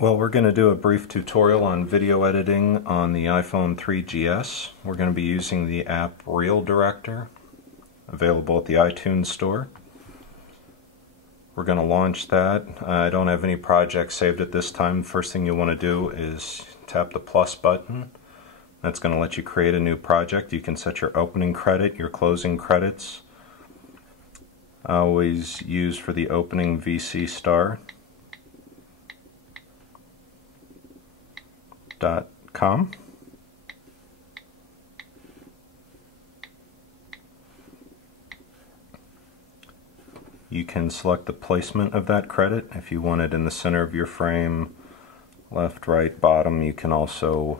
Well, we're going to do a brief tutorial on video editing on the iPhone 3GS. We're going to be using the app ReelDirector, available at the iTunes Store. We're going to launch that. I don't have any projects saved at this time. First thing you want to do is tap the plus button. That's going to let you create a new project. You can set your opening credit, your closing credits. I always use for the opening VC star. .com. You can select the placement of that credit. If you want it in the center of your frame, left, right, bottom. You can also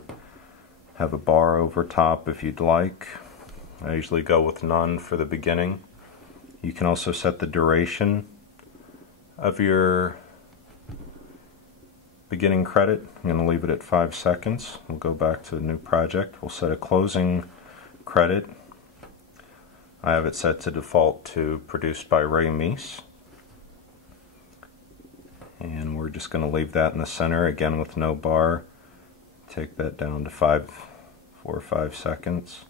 have a bar over top if you'd like. I usually go with none for the beginning. You can also set the duration of your beginning credit. I'm going to leave it at 5 seconds. We'll go back to a new project. We'll set a closing credit. I have it set to default to produced by Ray Meese. And we're just going to leave that in the center, again with no bar. Take that down to 4 or 5 seconds.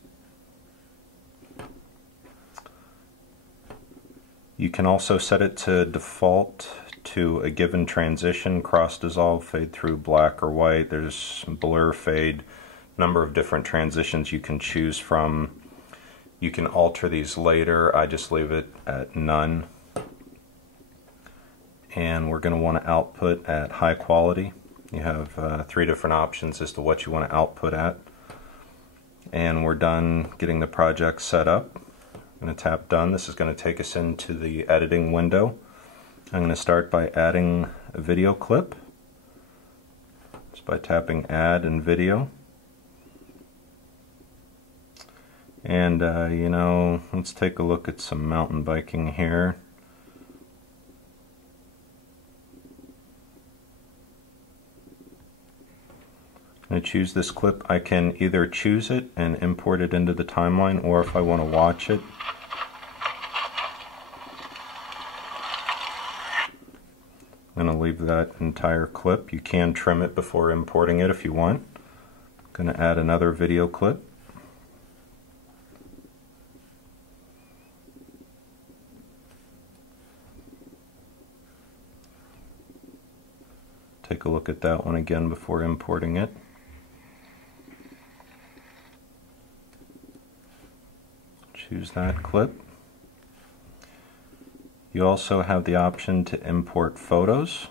You can also set it to default to a given transition, cross dissolve, fade through, black or white. There's blur, fade, number of different transitions you can choose from. You can alter these later. I just leave it at none. And we're going to want to output at high quality. You have 3 different options as to what you want to output at. And we're done getting the project set up. I'm going to tap done. This is going to take us into the editing window. I'm going to start by adding a video clip, just by tapping add and video. And let's take a look at some mountain biking here. I'm going to choose this clip. I can either choose it and import it into the timeline, or if I want to watch it, I'm going to leave that entire clip. You can trim it before importing it if you want. I'm going to add another video clip. Take a look at that one again before importing it. Choose that clip. You also have the option to import photos.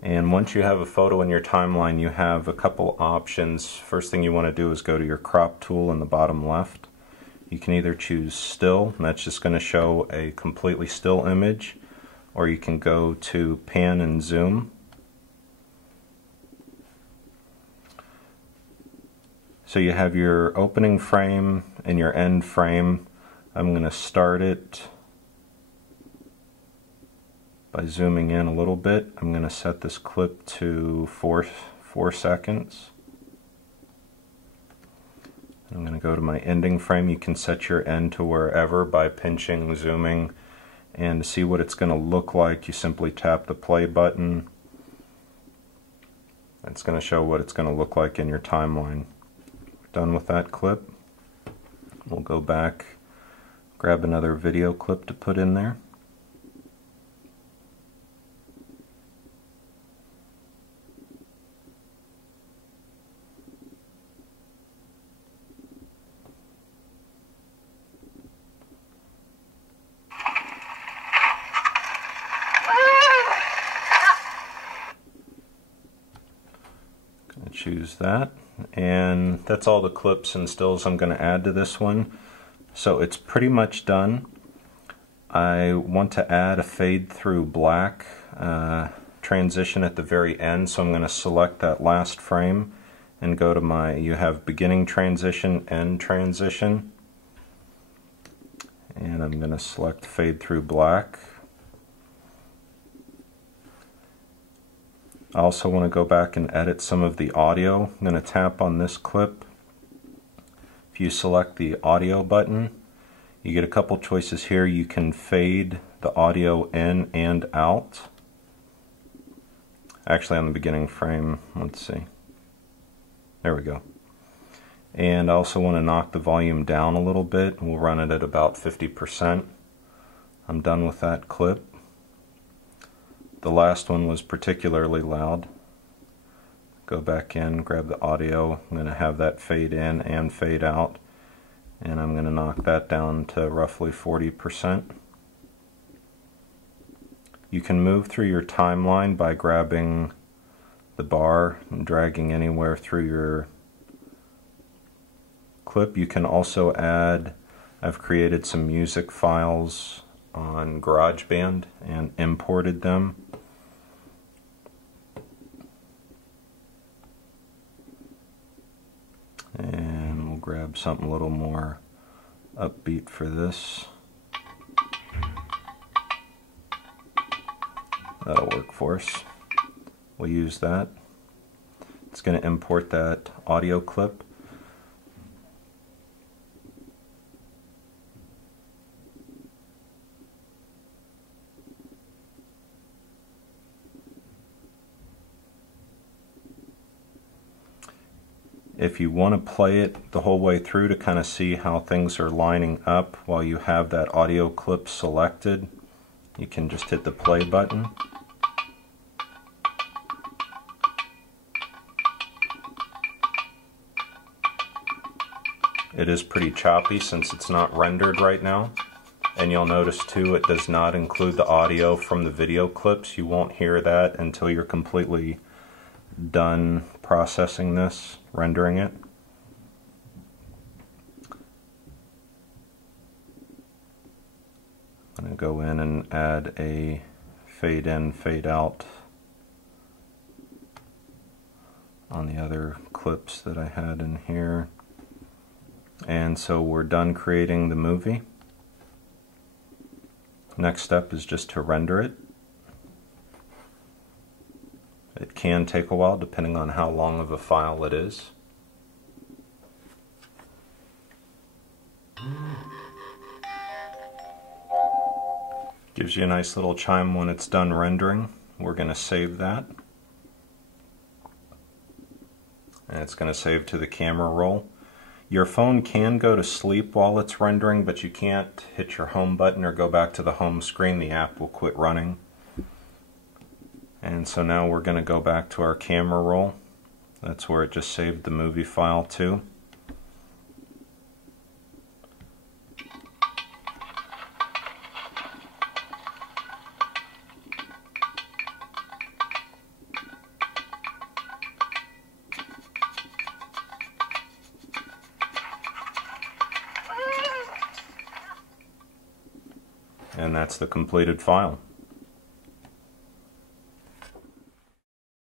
And once you have a photo in your timeline, you have a couple options. First thing you want to do is go to your crop tool in the bottom left. You can either choose still, and that's just going to show a completely still image, or you can go to pan and zoom. So you have your opening frame and your end frame. I'm going to start it by zooming in a little bit. I'm going to set this clip to 4 seconds. I'm going to go to my ending frame. You can set your end to wherever by pinching, zooming, and to see what it's going to look like, you simply tap the play button. It's going to show what it's going to look like in your timeline. Done with that clip. We'll go back, grab another video clip to put in there. Gonna choose that. And that's all the clips and stills I'm going to add to this one. So it's pretty much done. I want to add a fade through black transition at the very end, so I'm going to select that last frame and go to you have beginning transition, end transition, and I'm going to select fade through black. I also want to go back and edit some of the audio. I'm going to tap on this clip. If you select the audio button, You get a couple choices here. You can fade the audio in and out. Actually, on the beginning frame, let's see. There we go. And I also want to knock the volume down a little bit. We'll run it at about 50%. I'm done with that clip. The last one was particularly loud. Go back in, grab the audio. I'm going to have that fade in and fade out. And I'm going to knock that down to roughly 40%. You can move through your timeline by grabbing the bar and dragging anywhere through your clip. You can also add, I've created some music files on GarageBand and imported them. And we'll grab something a little more upbeat for this. That'll work for us. We'll use that. It's going to import that audio clip. If you want to play it the whole way through to kind of see how things are lining up while you have that audio clip selected, you can just hit the play button. It is pretty choppy since it's not rendered right now. And you'll notice too, it does not include the audio from the video clips. You won't hear that until you're completely done processing this, rendering it. I'm going to go in and add a fade in, fade out on the other clips that I had in here. And so we're done creating the movie. Next step is just to render it. It can take a while depending on how long of a file it is. Gives you a nice little chime when it's done rendering. We're going to save that. And it's going to save to the camera roll. Your phone can go to sleep while it's rendering, but you can't hit your home button or go back to the home screen. The app will quit running. And so now we're going to go back to our camera roll. That's where it just saved the movie file to. And that's the completed file.